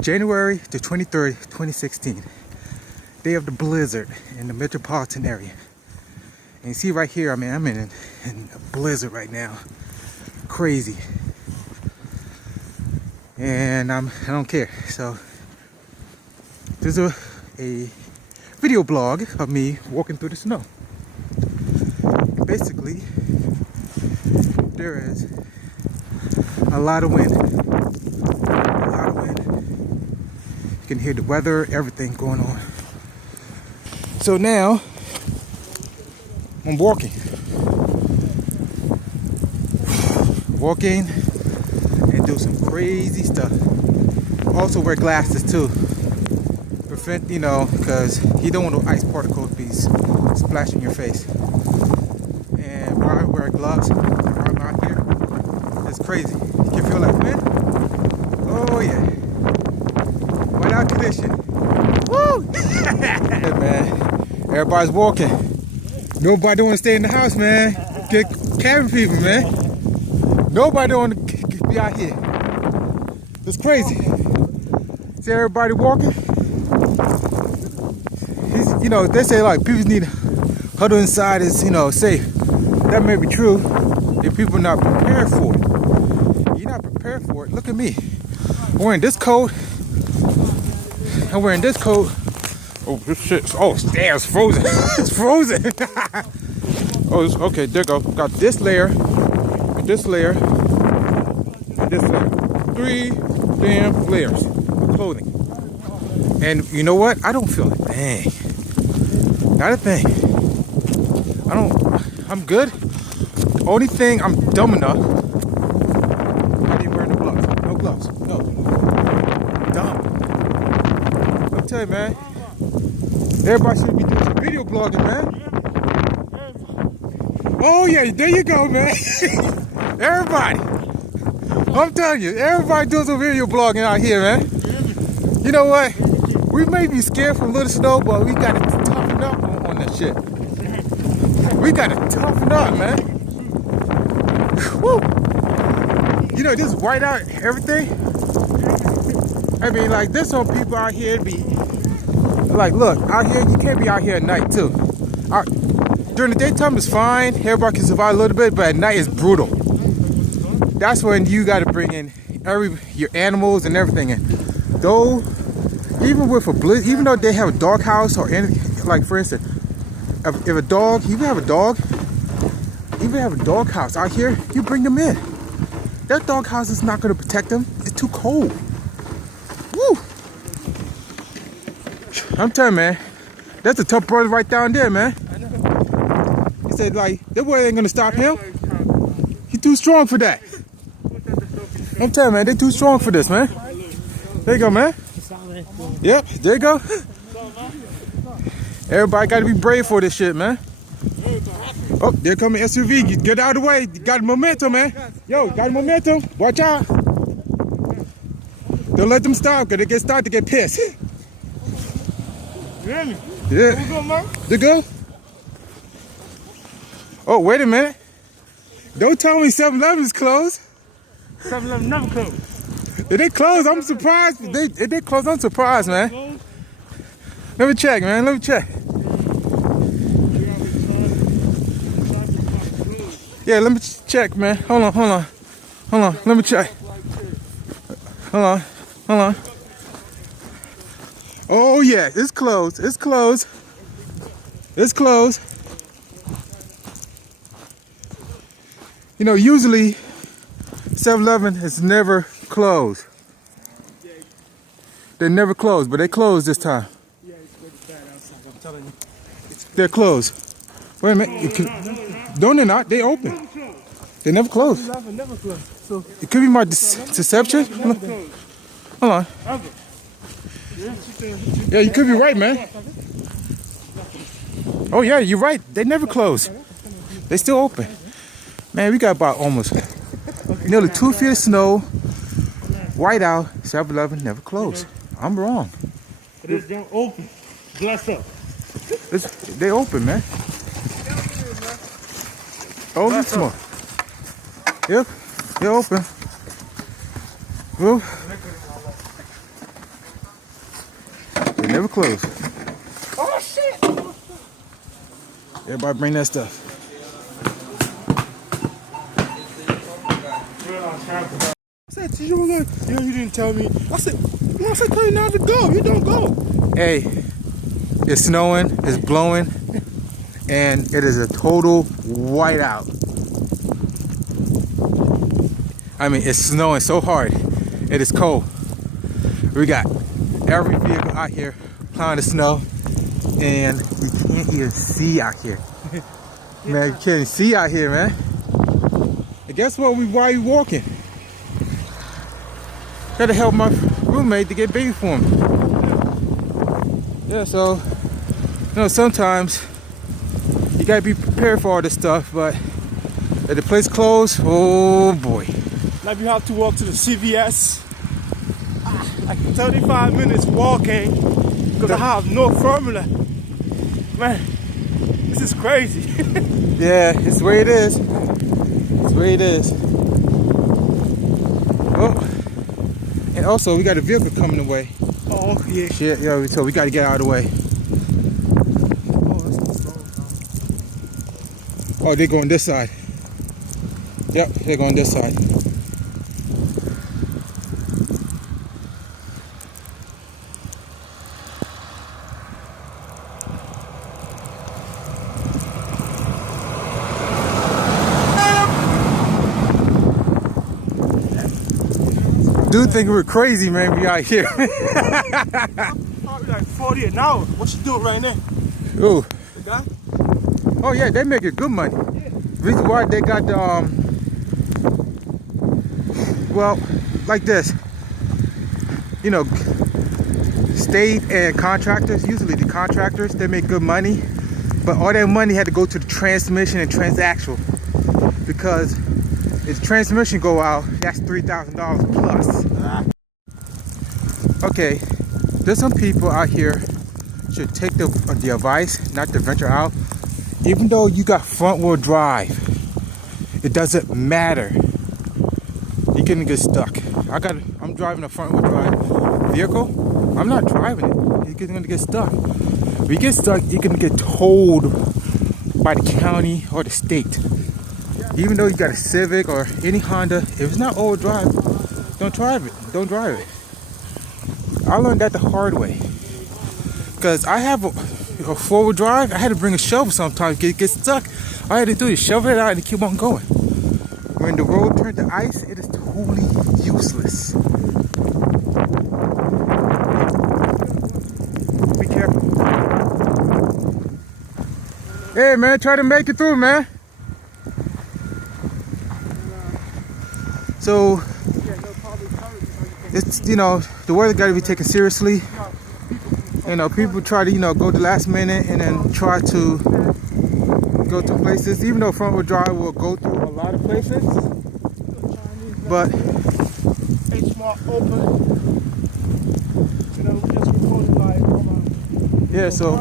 January the 23rd, 2016. Day of the blizzard in the metropolitan area. And you see right here, I mean, I'm in a blizzard right now. Crazy. And I don't care. So there's a video blog of me walking through the snow. Basically, there is a lot of wind. A lot of wind. You can hear the weather, everything going on. So now I'm walking and do some crazy stuff. Also wear glasses too. Prevent, because you don't want the ice particles be splashing your face. And while I wear gloves, while I'm out here, it's crazy. You can feel like wind. Oh yeah. Whiteout condition. Woo! Yeah, man. Everybody's walking. Nobody want to stay in the house, man. Get cabin people, man. Nobody want to be out here. It's crazy. See everybody walking? They say like people need to huddle inside is, safe. That may be true if people are not prepared for it. You're not prepared for it. Look at me. I'm wearing this coat. Oh, this shit. Oh, damn, it's frozen. It's frozen. Oh, okay, there you go. Got this layer, and this layer, and this layer. 3 damn layers of clothing. And you know what? I don't feel a thing. Not a thing. I'm good. Only thing, I'm dumb enough. I didn't wear no gloves. No gloves. No. Dumb. I'll tell you, man. Everybody should be doing some video blogging, man. Oh yeah, there you go, man. Everybody. I'm telling you, everybody doing some video blogging out here, man. You know what? We may be scared from a little snow, but we gotta toughen up on that shit. We gotta toughen up, man. Woo! This whiteout everything. I mean, like, there's some people out here be like, look, out here, you can't be out here at night too. During the daytime it's fine, everybody can survive a little bit, but at night it's brutal. That's when you gotta bring in your animals and everything in. Though, even with a blizzard, even though they have a dog house or anything, like for instance, if a dog, even have a dog house out here, you bring them in. That dog house is not gonna protect them. It's too cold. Woo! I'm telling you, man, that's a tough brother right down there, man. He said, like, that boy ain't gonna stop him. He's too strong for that. I'm telling you, man, they're too strong for this, man. There you go, man. Yep, there you go. Everybody gotta be brave for this shit, man. Oh, there come an SUV. You get out of the way. You got momentum, man. Yo, got momentum. Watch out. Don't let them stop, because they start to get pissed. Really? Yeah. Where we go, man? They go? Oh, wait a minute. Don't tell me 7-Eleven's closed. 7-Eleven never closed. Did they close? I'm surprised. They closed. I'm surprised, man. Let me check, man. Let me check. Yeah, let me check, man. Hold on. Let me check. Hold on. Oh yeah, it's closed. It's closed. Usually 7-Eleven is never closed. They never close, but they closed this time. I'm telling you. They're closed. Wait a minute. No, they're not. They open. They never close. Never closed. So it could be my deception. Hold on. Yeah, you could be right, man. Oh yeah, you're right. They never close. They still open. Man, we got about almost nearly 2 feet of snow. Whiteout, 7-Eleven never closed. I'm wrong. It is open. Glass up. They open, man. Only small. Yep, they're open. Well, never close. Oh shit! Everybody bring that stuff. I said, "Did you go?" Yeah, you didn't tell me. I said, "No, I said, tell you not to go. You don't go." Hey, it's snowing, it's blowing, and it is a total whiteout. I mean, it's snowing so hard. It is cold. We got every vehicle out here plowing the snow, and we can't even see out here. Man, you can't even see out here, man. And guess what? Why we walking? Gotta help my roommate to get baby for him. Yeah, so you know, sometimes you gotta be prepared for all this stuff, but if the place closed, oh boy. Like you have to walk to the CVS. Like 35 minutes walking because I have no formula. Man, this is crazy. Yeah, it's the way it is. It's the way it is. Oh, and also we got a vehicle coming the way. Oh yeah. Shit, yo, so we got to get out of the way. Oh, that's so Oh, they're going this side. Yep, they're going this side. Dude think we're crazy, man. We out here. Probably like 40 an hour. What you doing right now? Ooh. The guy? Oh yeah, they making good money. Yeah. Reason why they got the well, like this. You know, state and contractors. Usually the contractors, they make good money, but all that money had to go to the transmission and transactional, because if the transmission go out, that's $3,000 plus. Okay, there's some people out here should take the advice not to venture out. Even though you got front wheel drive, it doesn't matter. You're gonna get stuck. I'm driving a front wheel drive vehicle. I'm not driving it. You're gonna get stuck. If you get stuck, you're gonna get towed by the county or the state. Even though you got a Civic or any Honda, if it's not all drive, don't drive it. Don't drive it. I learned that the hard way. Because I have a four-wheel drive, I had to bring a shovel sometimes to get stuck. All I had to do is shovel it out and keep on going. When the road turned to ice, it is totally useless. Be careful. Hey man, try to make it through, man. So, it's, you know, the weather got to be taken seriously. You know, people try to, you know, go the last minute and then try to go to places, even though front wheel drive will go through a lot of places. But It's more open. You know, we just recorded live on yeah, so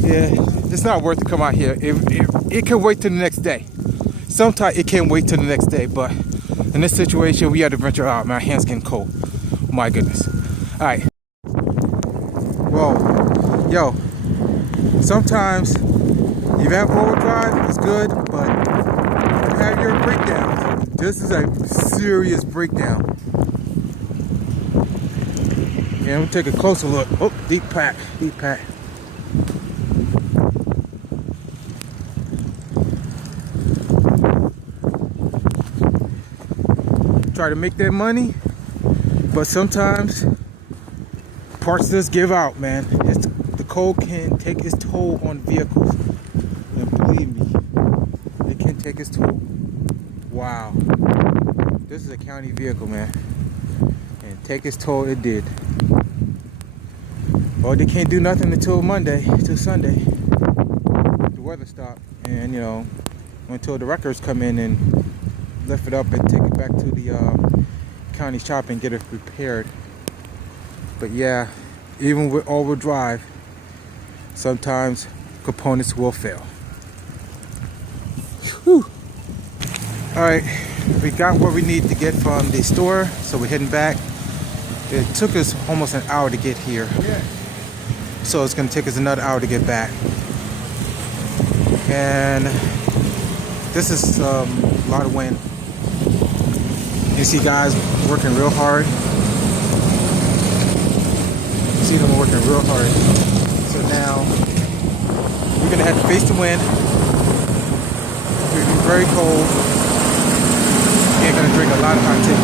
yeah, it's not worth to come out here. It can wait till the next day. Sometimes it can't wait till the next day, but in this situation, we had to venture out. My hands getting cold. Oh my goodness. All right. Whoa, yo. Sometimes if you have four-wheel drive, it's good, but you have your breakdowns. This is a serious breakdown. Yeah, I'm gonna take a closer look. Oh, deep pack, deep pack. Try to make that money, but sometimes parts just give out, man. The cold can take its toll on vehicles, and believe me, it can take its toll. Wow, this is a county vehicle, man, and take its toll. It did. Well, they can't do nothing until Monday, until Sunday. The weather stopped, and you know, until the wreckers come in and lift it up and take it back to the county shop and get it repaired. But yeah, even with all-wheel drive, sometimes components will fail. Whew. All right, we got what we need to get from the store, so we're heading back. It took us almost an hour to get here. So it's gonna take us another hour to get back. And this is a lot of wind. You see guys working real hard. You see them working real hard. So now we're gonna have to face the wind. It's gonna be very cold. You're gonna drink a lot of hot tea.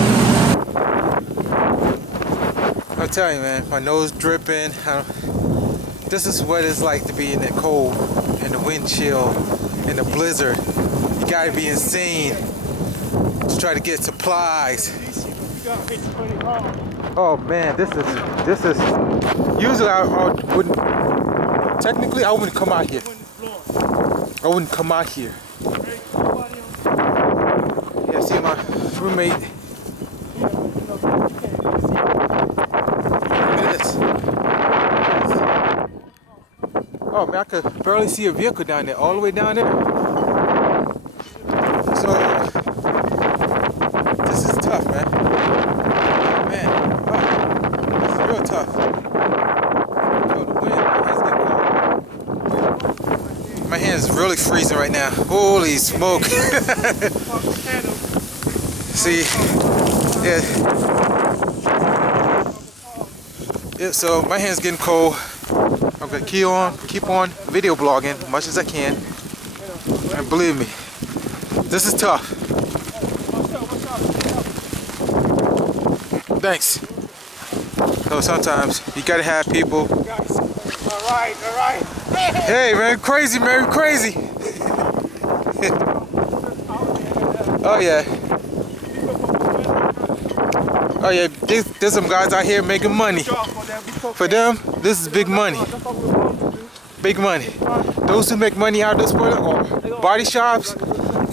I'm telling you, man, my nose dripping. This is what it's like to be in the cold, in the wind chill, in the blizzard. You gotta be insane to try to get supplies. Oh man, this is. Usually I wouldn't. Technically, I wouldn't come out here. I wouldn't come out here. Yeah, see my roommate. Look at this. Oh man, I could barely see a vehicle down there, all the way down there. So this is tough, man. Man, wow, this is real tough. Oh, the wind, my hand's really freezing right now. Holy smoke! See, yeah. Yeah. So my hand's getting cold. I'm gonna keep on video blogging as much as I can. And believe me, this is tough. Thanks. So sometimes you gotta have people. Alright. Hey man, crazy man, crazy. Oh yeah. Oh yeah, there's some guys out here making money. For them, this is big money. Big money. Those who make money out of this product are body shops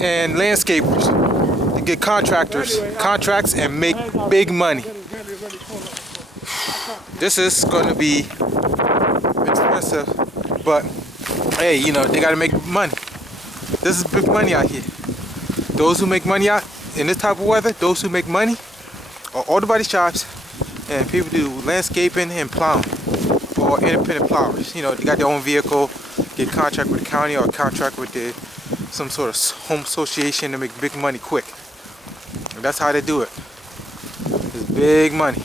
and landscapers. They get contracts and make big money. This is going to be expensive, but hey, you know, they got to make money. This is big money out here. Those who make money out in this type of weather, those who make money are auto body shops and people do landscaping and plowing or independent plowers. You know, they got their own vehicle, get contract with the county or contract with some sort of home association to make big money quick. And that's how they do it. It's big money.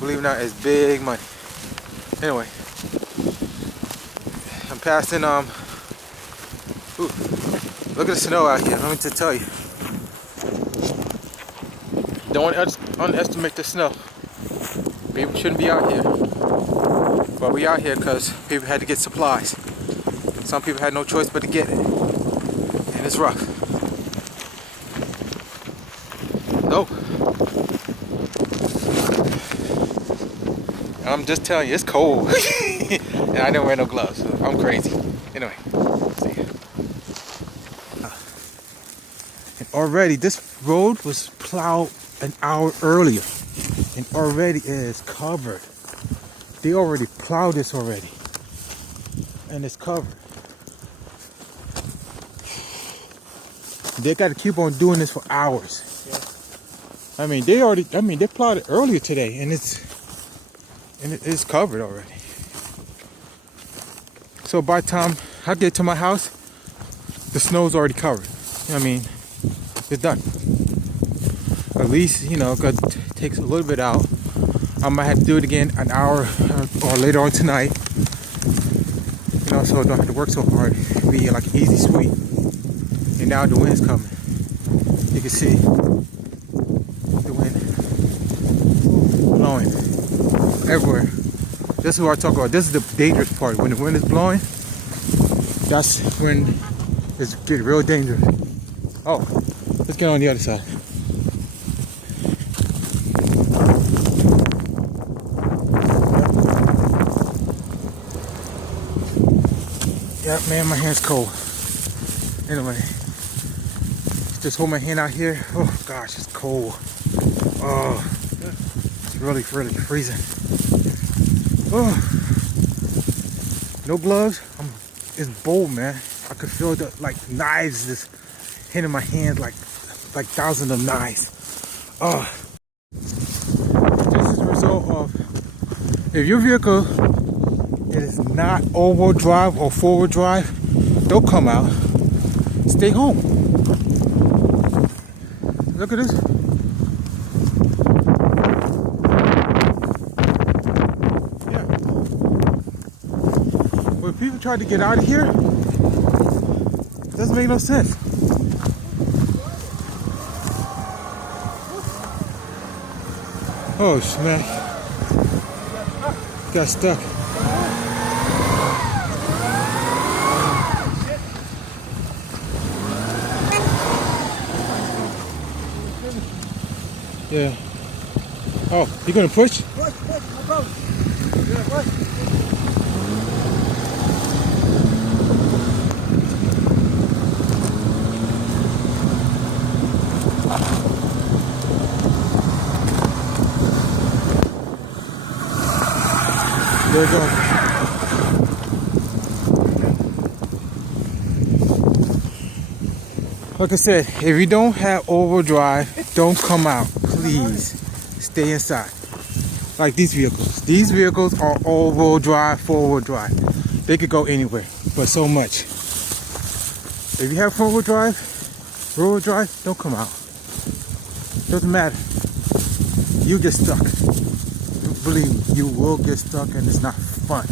Believe it or not, it's big money. Anyway, I'm passing ooh, look at the snow out here. Let me just tell you. Don't underestimate the snow. People shouldn't be out here. But we out here because people had to get supplies. Some people had no choice but to get it. And it's rough. No. I'm just telling you, it's cold. And I didn't wear no gloves, so I'm crazy. Anyway, see ya. And already this road was plowed an hour earlier. And already it is covered. They already plowed this already. And it's covered. They got to keep on doing this for hours. Yeah. They plowed it earlier today and it's covered already. So by the time I get to my house, the snow's already covered. I mean, it's done. At least, you know, because it takes a little bit out. I might have to do it again an hour or later on tonight. You know, so I don't have to work so hard. It'll be like easy sweep. And now the wind's coming. You can see the wind blowing everywhere. This is what I talk about. This is the dangerous part. When the wind is blowing, that's when it's getting real dangerous. Oh, let's get on the other side. Yep, man, my hand's cold. Anyway, just hold my hand out here. Oh gosh, it's cold. Oh, it's really freezing. Oh, no gloves. It's bold, man. I could feel the knives just hitting my hands like thousands of knives. Oh, If your vehicle is not all-wheel drive or four-wheel drive, don't come out. Stay home. Look at this. Yeah. When people try to get out of here, it doesn't make no sense. Oh, smack. Got stuck. Yeah. Oh, you gonna push? Push, no problem. Yeah, push. There you go. Like I said, if you don't have all-wheel drive, don't come out. Please stay inside. Like these vehicles. These vehicles are all-wheel drive, four-wheel drive. They could go anywhere, but so much. If you have four-wheel drive, rear-wheel drive, don't come out. Doesn't matter. You get stuck. Believe me, you will get stuck and it's not fun.